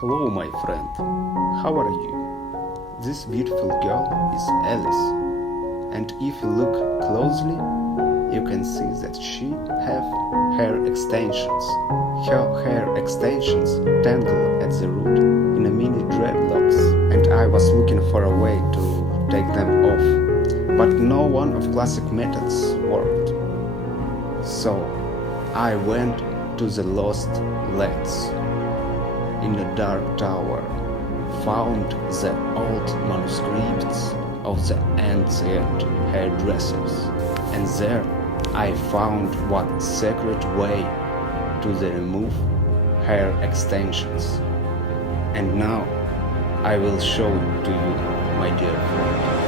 Hello, my friend. How are you? This beautiful girl is Alice, and if you look closely, you can see that she have hair extensions. Her hair extensions tangle at the root in a mini dreadlocks, and I was looking for a way to take them off, but no one of classic methods worked. So I went to the lost lands. In a dark tower, found the old manuscripts of the ancient hairdressers, and there I found one secret way to remove hair extensions. And now I will show it to you, my dear friend.